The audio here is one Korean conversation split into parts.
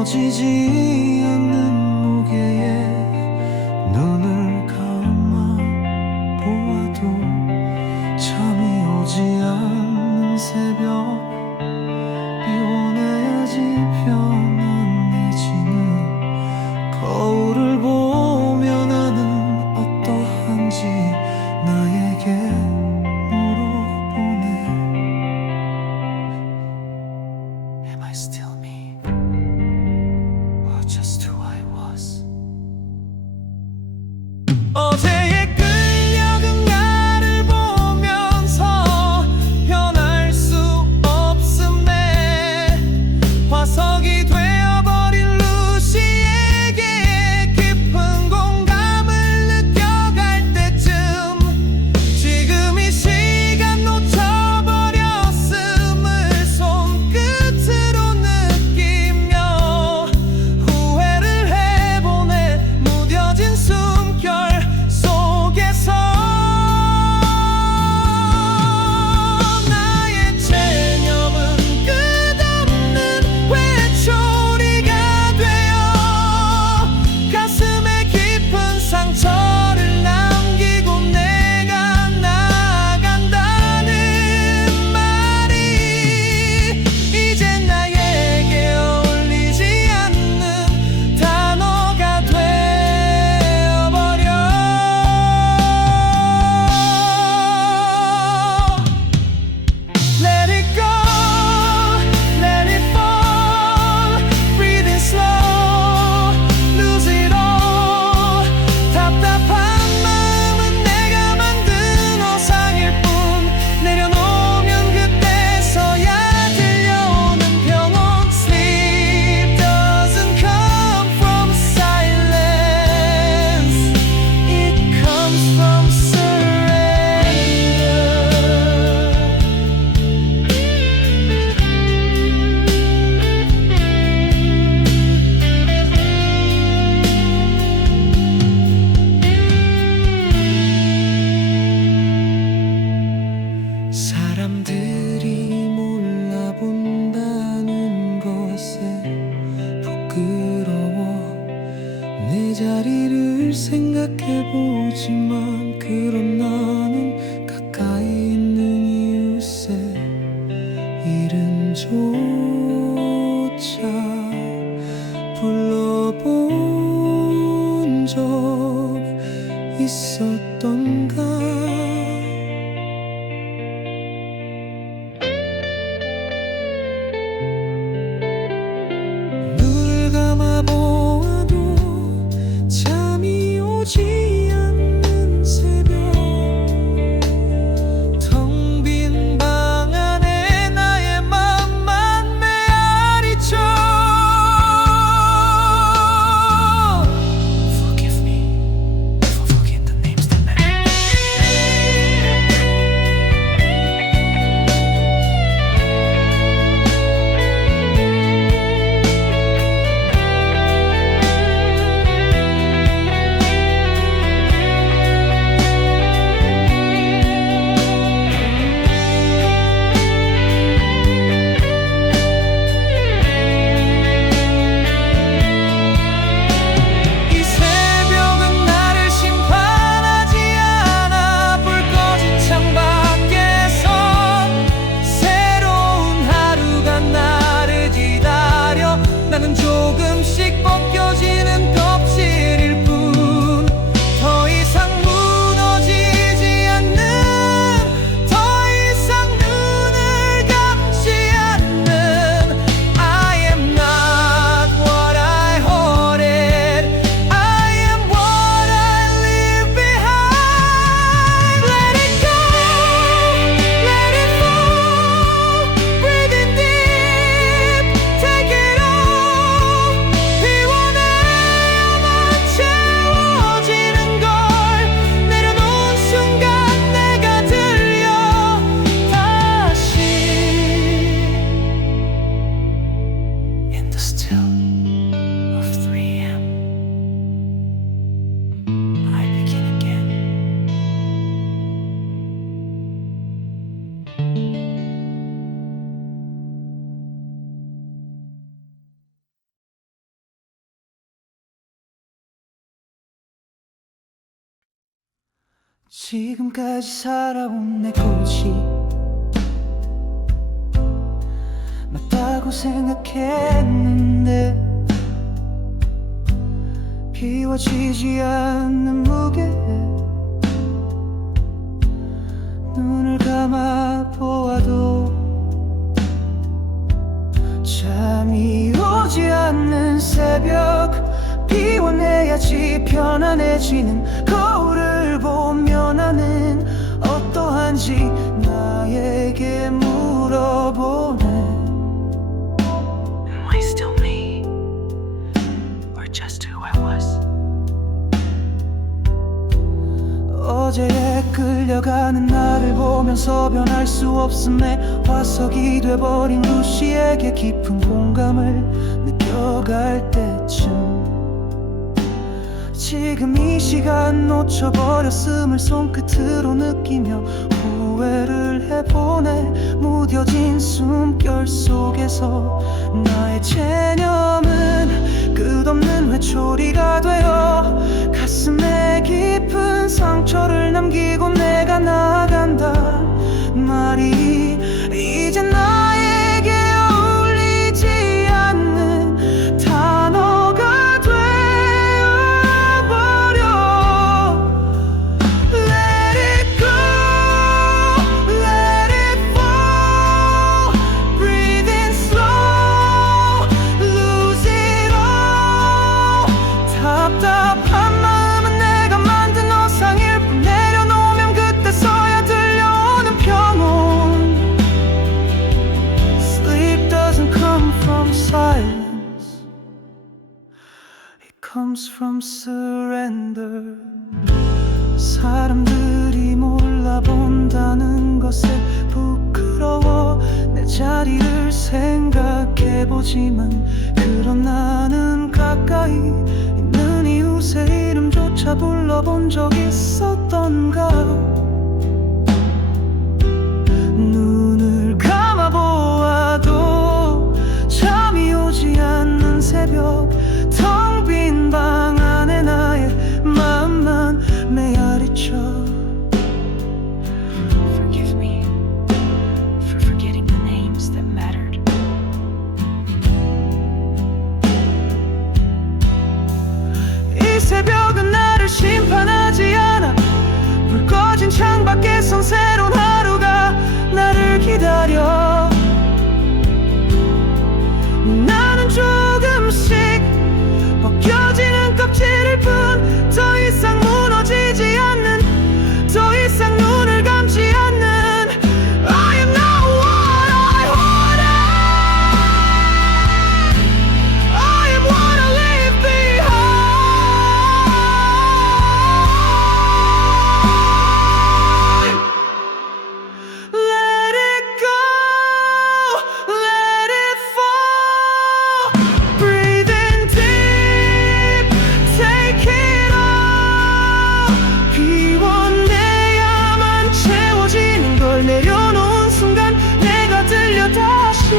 꺼지지 않는 무게에 눈을 감아 보아도 잠이 오지 않는 새벽, 비워내야지 편안해지는 거울을 보며 나는 어떠한지 나에게 물어보네. Am I still me? Or just who I was? 어제의 끌려든 나를 보면서 변할 수 없음에 화석이 되어버린 루시에게 깊은 공감을 느껴갈 때쯤 지금 이 시간 놓쳐버렸음을 손끝으로 느끼며 후회를 해보네. 무뎌진 숨결 속에서 나의 체념은 끝없는 외초리가 되어 가슴에 깊은 상처를 남기고 내가 나간다는 말이 이제 나에게 어울리지 않는 단어가 되어버려. Let it go, let it fall, breathing slow, lose it all. 답답한 마음은 내가 만든 어상일 뿐, 내려놓으면 그때서야 들려오는 평온. Sleep doesn't come from silence, it comes from surrender. 사람들이 몰라본다는 것에 부끄러워 내 자리를 생각해보지만 그런 나는 가까이 있는 이웃의 이름조차 불러본 적 있었던가. 눈을 감아보아도 잠이 오지 않는 새벽, 텅 빈 방 안에 나의 맘만 메아리쳐. Forgive me for forgetting the names 지금까지 살아온 내 고집 맞다고 생각했는데 비워지지 않는 무게 눈을 감아 보아도 잠이 오지 않는 새벽 비워내야지 편안해지는 거울을 보며 나는 어떠한지 나에게 물어보네. Am I still me? Or just who I was? 어제에 끌려가는 나를 보면서 변할 수 없음에 화석이 돼버린 루시에게 깊은 공감을 느껴갈 때쯤 지금 이 시간 놓쳐버렸음을 손끝으로 느끼며 후회를 해보네. 무뎌진 숨결 속에서 나의 체념은 끝없는 회초리가 되어 가슴에 깊은 상처를 남기고 내가 나아간다. 말이 이제 나에게 어울리지 않는 단어가 되어버려. Let it go, let it fall, breathing slow, lose it all. 답답한 마음은 내가 만든 어상일 뿐 내려놓으면 그때서야 들려오는 평온. Sleep doesn't come from silence, it comes from surrender. 사람들이 몰라본다는 것에 부끄러워 내 자리를 생각해보지만 그런 나는 가까이 있는 이웃의 이름조차 불러본 적 있었던가. 눈을 감아보아도 잠이 오지 않는 새벽 텅 빈 방 안에 나의 마음만 메아리쳐. Forgive me for forgetting the names that mattered. 이 새벽은 나를 심판하지 않아. 불 꺼진 창밖에선 새로운 하루가 나를 기다려. 나는 조금씩 벗겨지는 껍질일 뿐 더 이상 무너지지 않는, 더 이상 눈을 감지 않는 I am not what I wanted, I am what I leave behind. Let it go, let it fall, breathing deep, take it all. 비워내야만 채워지는 걸 내려놓은 순간 내가 들려 다시.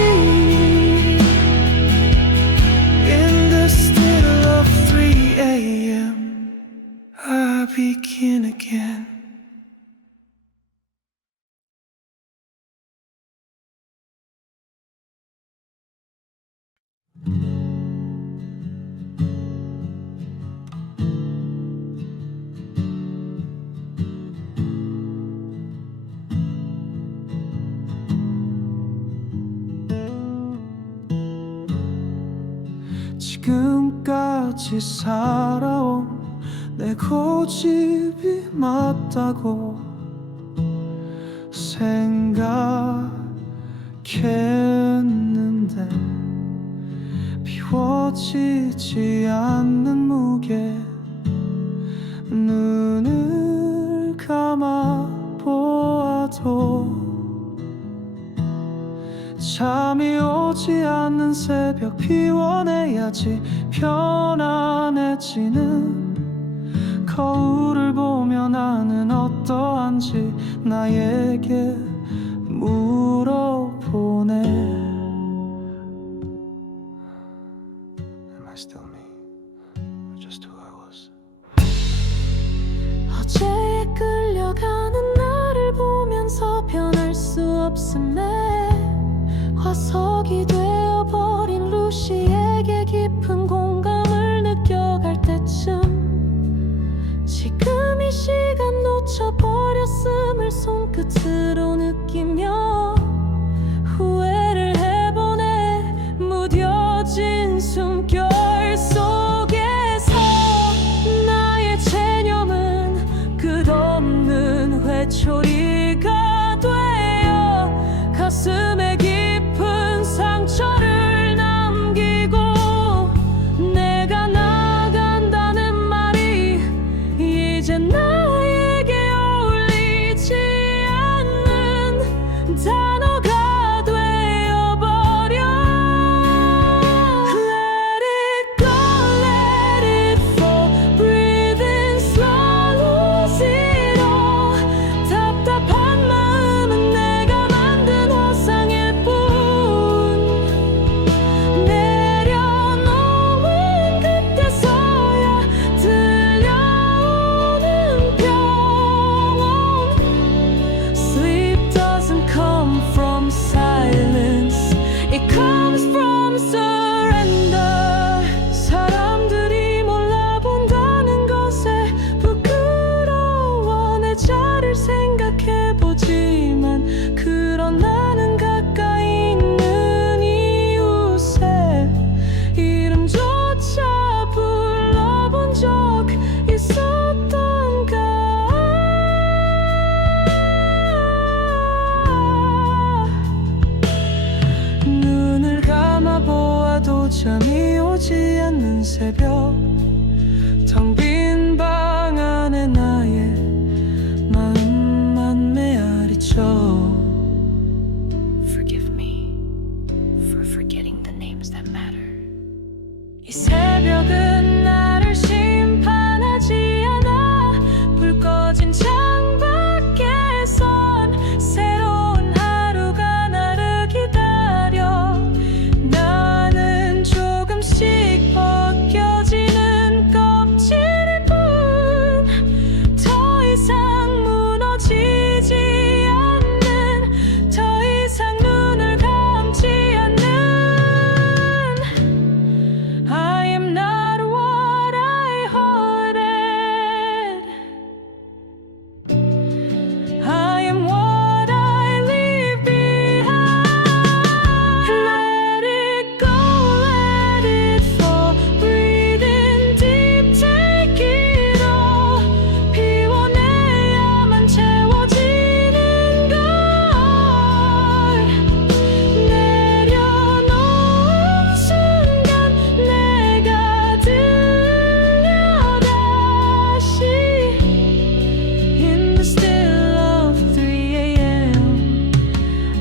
In the still of 3 a.m. I begin again. 지금까지 살아온 내 고집이 맞다고 생각했는데 비워지지 않는 무게 눈을 감아 보아도 잠이 오지 않는 새벽 비워내야지 편안해지는 거울을 보며 나는 어떠한지 나에게 물어보네. Am I still me? Or just who I was? 어제에 끌려 화석이 되어버린 루시에게 깊은 공감을 느껴갈 때쯤 지금 이 시간 놓쳐버렸음을 손끝으로 느끼며 후회를 해보네. 무뎌진 숨결 속에서 나의 체념은 끝없는 회초리가 되어 가슴에 깊은 상처를 남기고 내가 나간다는 말이 이제 나에게 어울리지 않는 단어가 되어버려. Let it go, let it fall, breathing slow, lose it all. 답답한 마음은 내가 만든 화상일 뿐. 내려놓은 그때서야 들려오는 평온. Sleep doesn't come from silence, it comes from surrender. 사람들이 몰라본다는 것에 부끄러워 내 자리를 생각해보지만 그런 나는 가까이 있는 이웃의 이름조차 불러본 적 있었던가. 눈을 감아보아도 잠이 오지 않는 새벽, 텅 빈 방 안에 나의 마음만 메아리쳐. Forgive me for forgetting the names that matter. 이 새벽은 나를 심판하지 않아. 불 꺼진 창밖에선 새로운 하루가 나를 기다려. 나는 조금씩 벗겨지는 껍질일 뿐. 더 이상 무너지지 않는, 더 이상 눈을 감지 않는. I am not what I hoarded. I am what I leave behind. Let it go, let it fall, breathing deep, take it all. 비워내야만 채워지는 걸. 내려놓은 순간 내가 들려 다시. In the still of 3 a.m.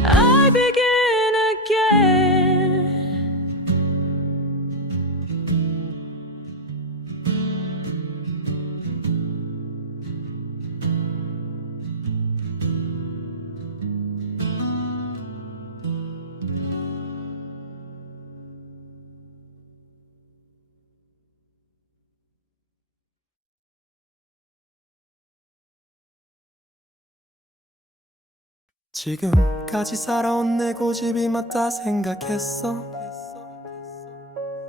I begin again. 지금까지 살아온 내 고집이 맞다 생각했어.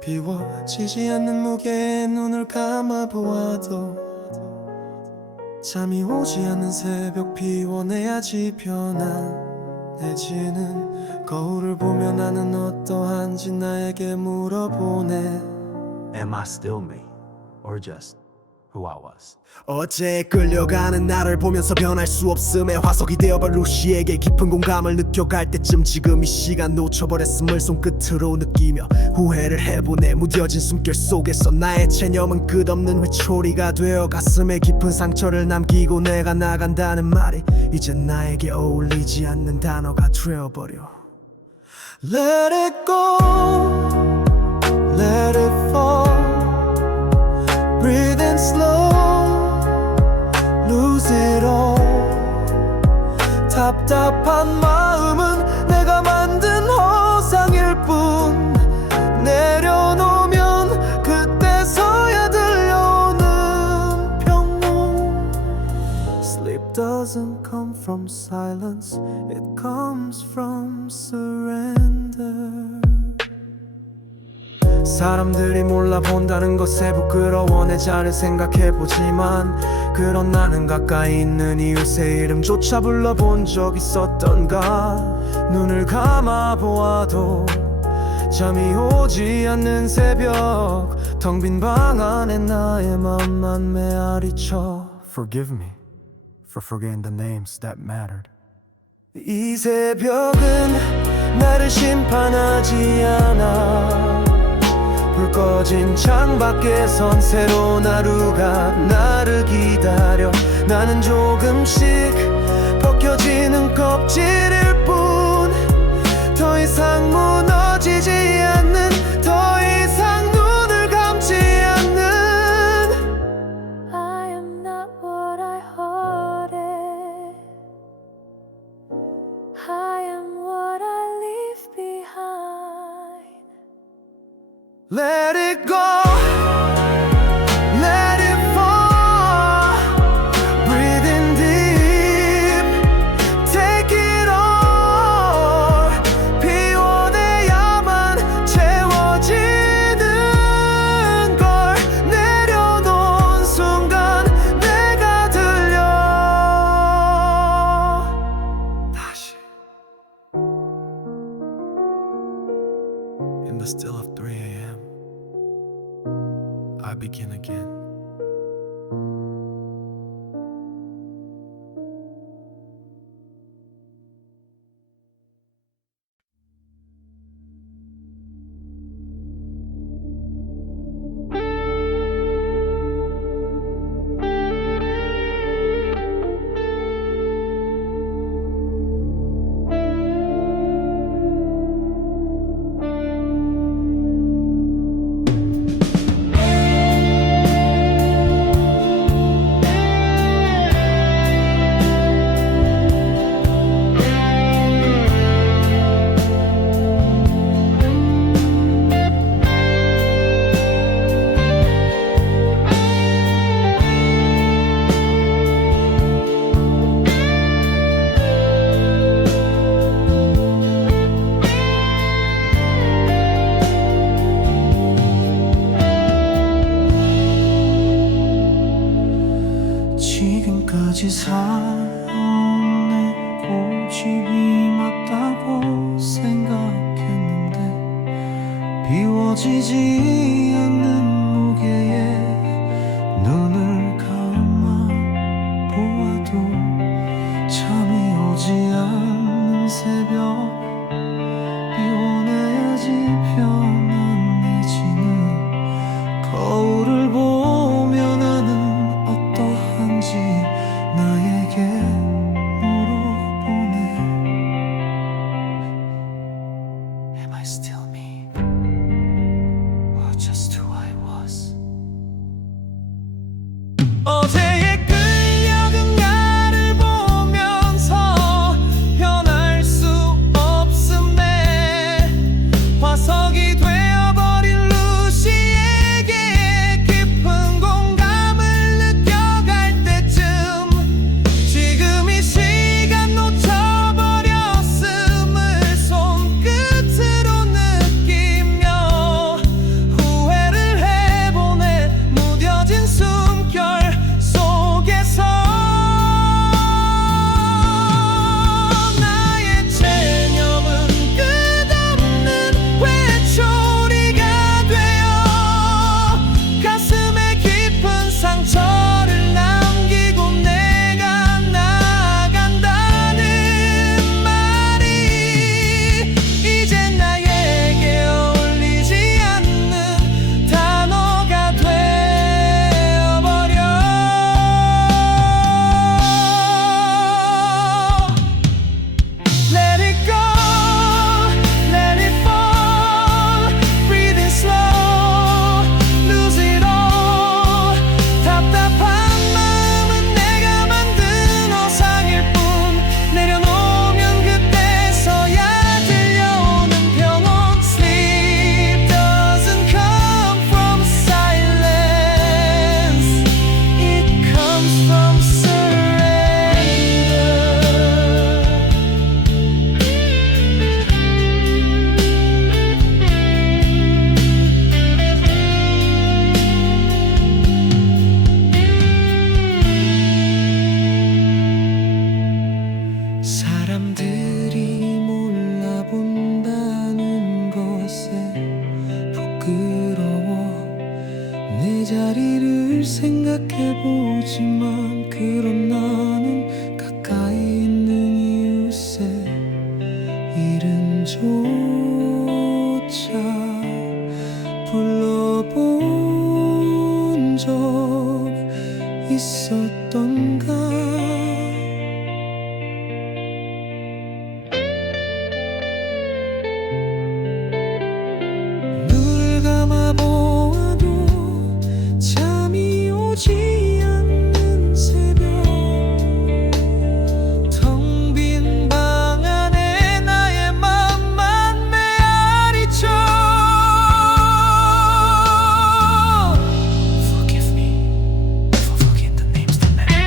비워지지 않는 무게에 눈을 감아보아도 잠이 오지 않는 새벽 비워내야지 편안해지는 거울을 보며 나는 어떠한지 나에게 물어보네. Am I still me? Or just who I was? 어제에 끌려가는 나를 보면서 변할 수 없음에 화석이 되어버린 루시에게 깊은 공감을 느껴갈 때쯤 지금 이 시간 놓쳐버렸음을 손끝으로 느끼며 후회를 해보네. 무뎌진 숨결 속에서 나의 체념은 끝없는 회초리가 되어 가슴에 깊은 상처를 남기고 내가 나간다는 말이 이제 나에게 어울리지 않는 단어가 되어버려. Let it go, let it fall, breathing slow, lose it all. 답답한 마음은 내가 만든 허상일 뿐. 내려놓으면 그때서야 들려오는 평온. Sleep doesn't come from silence, it comes from surrender. 사람들이 몰라본다는 것에 부끄러워 내 자를 생각해보지만 그런 나는 가까이 있는 이웃의 이름조차 불러본 적 있었던가. 눈을 감아보아도 잠이 오지 않는 새벽, 텅 빈 방 안에 나의 맘만 메아리쳐. Forgive me for forgetting the names that mattered. 이 새벽은 나를 심판하지 않아. 불 꺼진 창밖에선 새로운 하루가 나를 기다려. 나는 조금씩 벗겨지는 껍질일 뿐, 더 이상 무너지지 않는, 더 이상 눈을 감지 않는. I am not what I hoarded. I am what I leave behind. Let it go, let it fall. Breathing deep, take it all. 비워내야만 채워지는 걸 내려놓은 순간 내가 들려. 다시 In the still of 3 a.m. I begin again. 지금까지 살아온 내 고집이 맞다고 생각했는데 비워지지 않는 무게에 눈을 감아 보아도 잠이 오지 않는 새벽, 비워내야지 편안해지는 거울을 보며 나는 어떠한지 나에게 물어보네. Am I still me? Or just who I was? 어제의 끌려든 나를 보면서 변할 수 없음에 화석이 되어버린 루시에게 깊은 공감을 느껴갈 때쯤 지금 이 시간 놓쳐버렸음을 손끝으로는 생각해보지만 그런 나는 가까이 있는 이웃의 이름조차 불러본 적 있었던가. 눈을 감아보아도 잠이 오지 않는 새벽, 텅 빈 방 안에 나의 맘만 메아리쳐. Forgive me for forgetting the names that matter.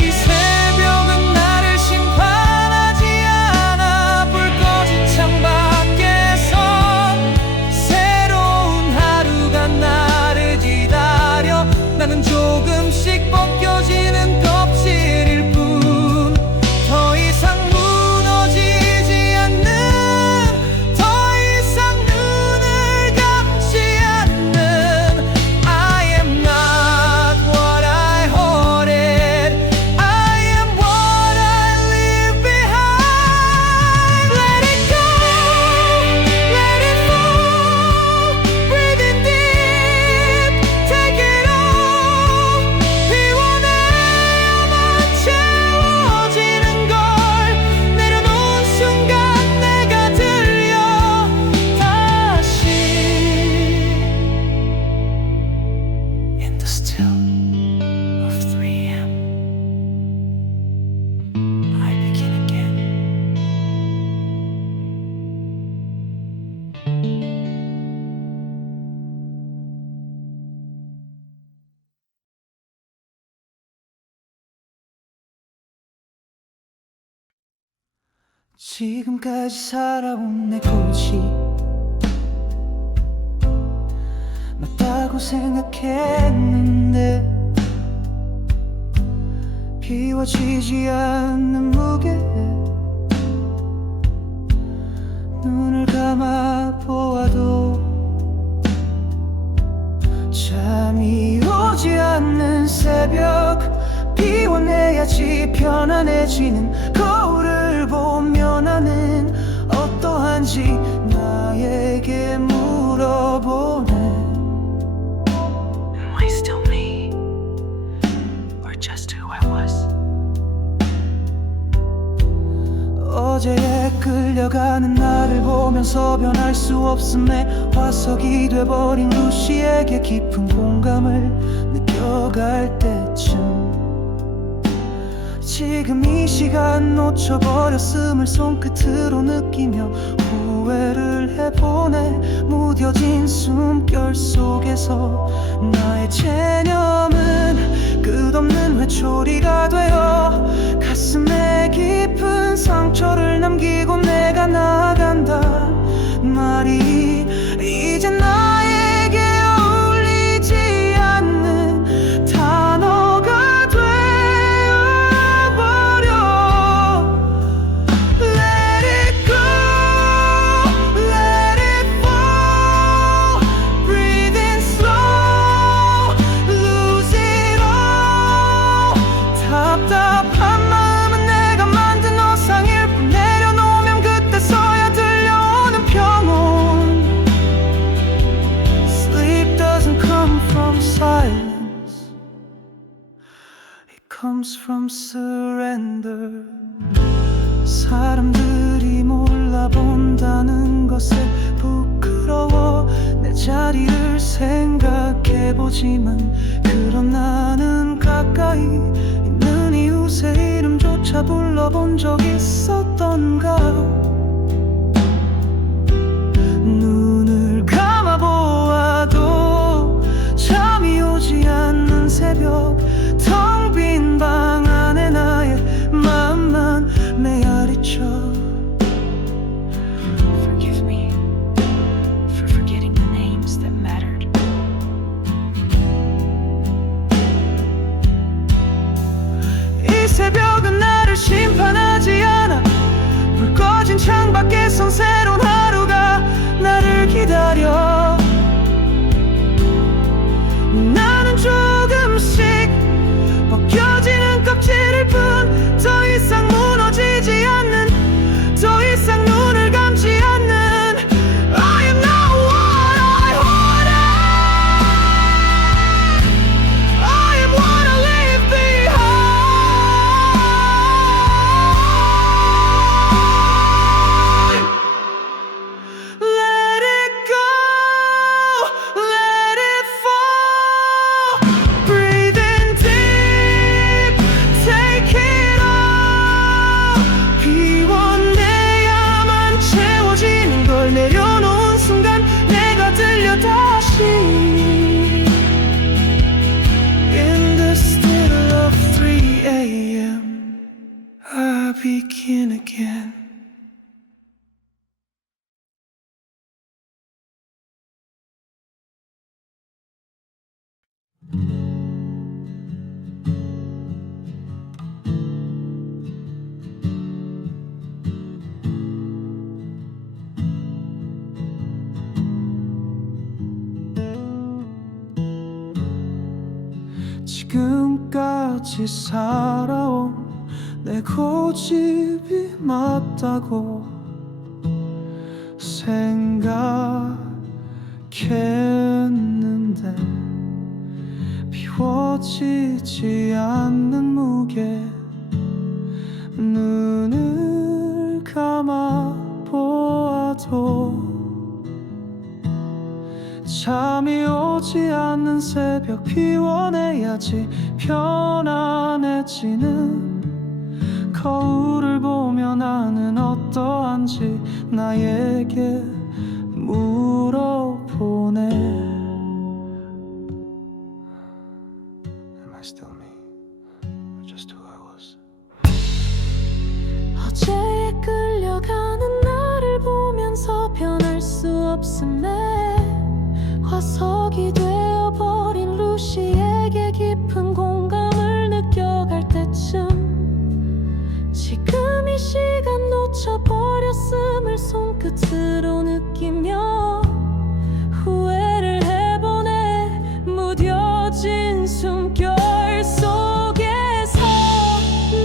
이 새벽은 나를 심판하지 않아. 불 꺼진 창밖에서 새로운 하루가 나를 기다려. 나는 조금씩 벗겨지는 껍질일 뿐, 더 이상 무너지지 않는, 더 이상 눈을 감지 않는. I am not what I hoarded, I am what I leave behind. Let it go, let it fall, breathing deep, take it all. 피워내야만 채워지는 걸 내려놓은 순간 내가 들려 다시. In the still of 3 a.m. I begin again. 지금까지 살아온 내 고집 맞다고 생각했는데, 비워지지 않는 무게, 눈을 감아 보아도 잠이 오지 않는 새벽. 비워내야지 편안해지는 거울을 보며 나는 어떠한지 나에게 물어보네. Am I still me? Or just who I was? 어제에 끌려가는 나를 보면서 변할 수 없음에 화석이 돼버린 루시에게 깊은 공감을 느껴갈 때쯤, 지금 이 시간 놓쳐버렸음을 손끝으로 느끼며 후회를 해보네. 무뎌진 숨결 속에서 나의 체념은 끝없는 회초리가 되어 가슴에 깊은 상처를 남기고 내가 나간다. 말이 이제 나에게 어울리지 않는 단어가 되어버려. Let it go, let it fall, breathing slow, lose it all. 답답한 마음은 내가 만든 어상일 뿐, 내려놓으면 그때서야 들려오는 평온. Sleep doesn't come from silence, it comes from surrender. 사람들이 몰라본다는 것에 부끄러워 내 자리를 생각해보지만, 그런 나는 가까이 있는 이웃의 이름조차 불러본 적 있었던가. 눈을 감아보아도 잠이 오지 않는 새벽, 텅 빈 방 안에 나의 맘만 새벽은 나를 심판하지 않아. 불 꺼진 창밖에선 새로운 하루가 나를 기다려. 나는 조금씩 벗겨지는 껍질일 뿐. 더 이상 무너지지 않는, 더 이상 눈을 감지 않는 I am not what I wanted. I am what I leave behind. Let it go, let it fall. Breathe in deep, take it all. 비워내야만 채워지는 걸 내려놓은 순간 내가 들려 다시. In the still of 3 a.m. I begin again. 지금까지 살아온 내 고집이 맞다고 생각했는데 비워지지 않는 무게. 눈을 감아 보아도 잠이 오지 않는 새벽 비워내야지 편안해지는 거울을 보며 나는 어떠한지 나에게 물어보네. Am I still me? Or just who I was? 어제에 끌려가는 나를 보면서 변할 수 없음에 화석이 되어버린 루시에게 깊은 공감을 느껴갈 때쯤 지금 이 시간 놓쳐버렸음을 손끝으로 느끼며 후회를 해보네. 무뎌진 숨결 속에서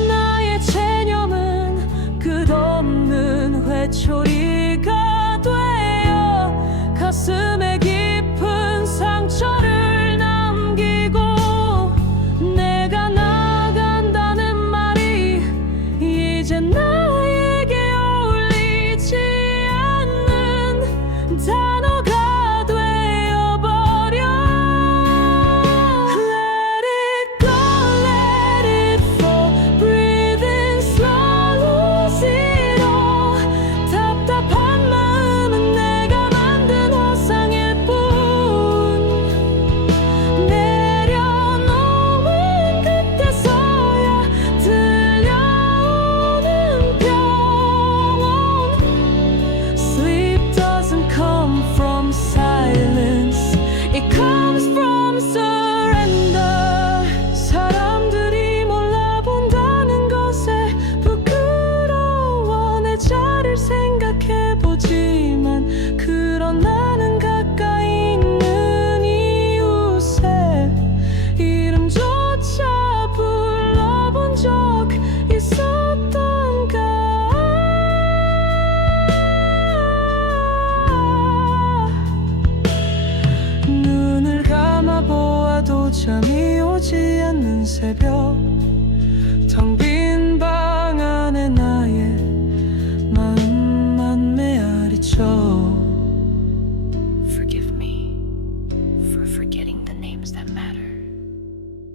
나의 체념은 끝없는 회초리가 되어 가슴에 깊은 상처를 남기고 내가 나간다는 말이 이제 나에게 어울리지 않는 단어가 되어버려. Let it go, let it fall. Breathe in slow, lose it all. 답답한 마음은 내가 만든 화상일 뿐. 내려놓은 끝에서야 들려오는 평온. Sleep doesn't come from silence, it comes from surrender. 사람들이 몰라본다는 것에 부끄러워 내 자리를 생각해보지만 그런 나는 가까이 있는 이웃의 이름조차 불러본 적 있었던가. 눈을 감아보아도 잠이 오지 않는 새벽 텅 빈 방 안에 나의 마음만 메아리쳐. Forgive me for forgetting the names that matter.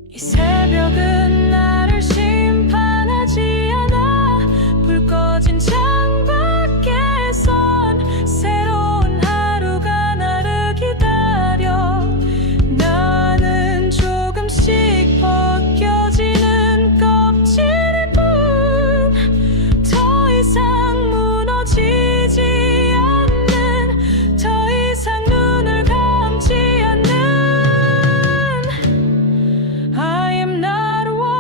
이 새벽은 나를 심판하지 않아. 불 꺼진 창밖에선 새로운 하루가 나를 기다려. 나는 조금씩 벗겨지는 껍질일 뿐. 더 이상 무너지지 않는, 더 이상 눈을 감지 않는 I am not what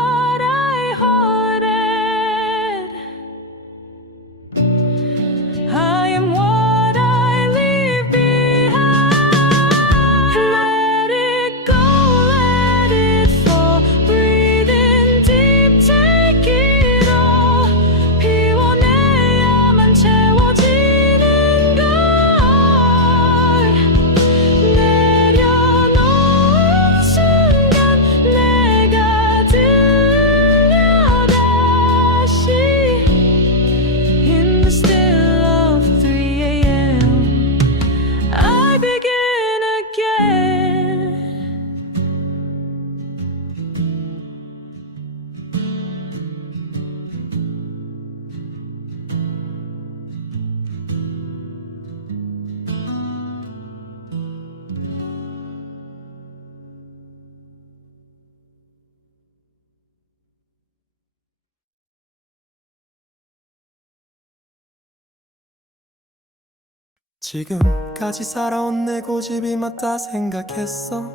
지금까지 살아온 내 고집이 맞다 생각했어.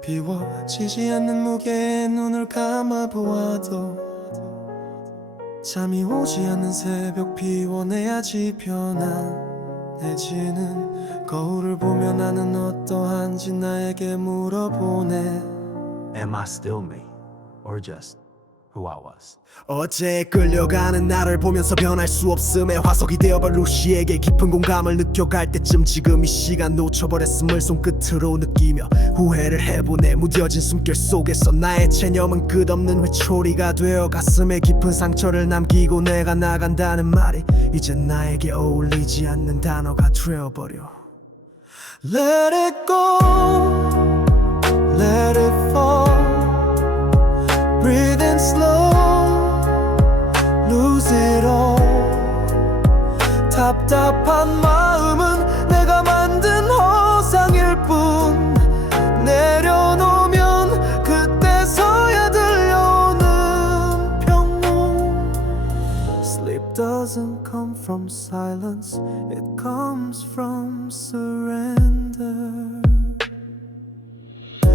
비워지지 않는 무게에 눈을 감아보아도 잠이 오지 않는 새벽 비워내야지 편안해지는 거울을 보며 나는 어떠한지 나에게 물어보네. Am I still me? Or just who I was? 어제에 끌려가는 나를 보면서 변할 수 없음에 화석이 되어버린 루시에게 깊은 공감을 느껴갈 때쯤 지금 이 시간 놓쳐버렸음을 손끝으로 느끼며 후회를 해보네. 무뎌진 숨결 속에서 나의 체념은 끝없는 회초리가 되어 가슴에 깊은 상처를 남기고 내가 나간다는 말이 이제 나에게 어울리지 않는 단어가 되어버려. Let it go, let it fall. Breathe in slow, lose it all. 답답한 마음은 내가 만든 허상일 뿐. 내려놓으면 그때서야 들려오는 평론. Sleep doesn't come from silence, it comes from surrender.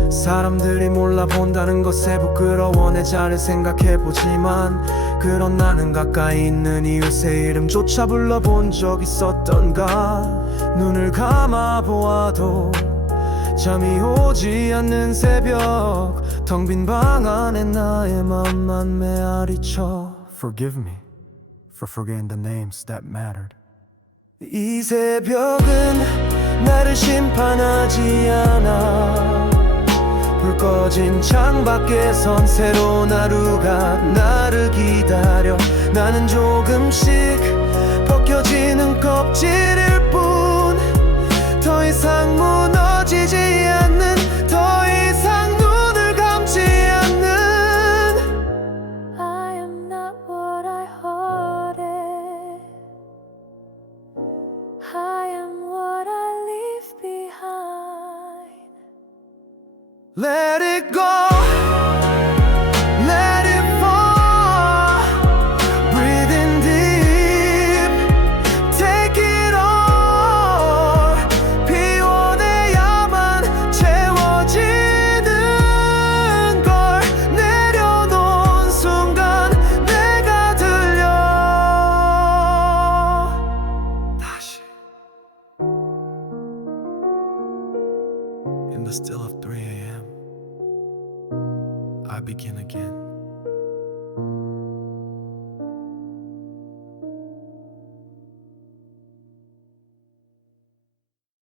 사람들이 몰라본다는 것에 부끄러워 내 자를 생각해보지만 그런 나는 가까이 있는 이웃의 이름조차 불러본 적 있었던가. 눈을 감아보아도 잠이 오지 않는 새벽 텅 빈 방 안에 나의 맘만 메아리쳐. Forgive me for forgetting the names that mattered. 이 새벽은 나를 심판하지 않아. 불 꺼진 창밖에선 새로운 하루가 나를 기다려. 나는 조금씩 벗겨지는 껍질일 뿐. 더 이상 무너지지 않는, 더 이상 눈을 감지 않는. I am not what I hoarded. I am what I leave behind. Let it go, let it fall. Breathe in deep, take it all. 비워내야만 채워지는 걸. 내려놓은 순간 내가 들려. 다시 In the still of 3 a.m. I begin again.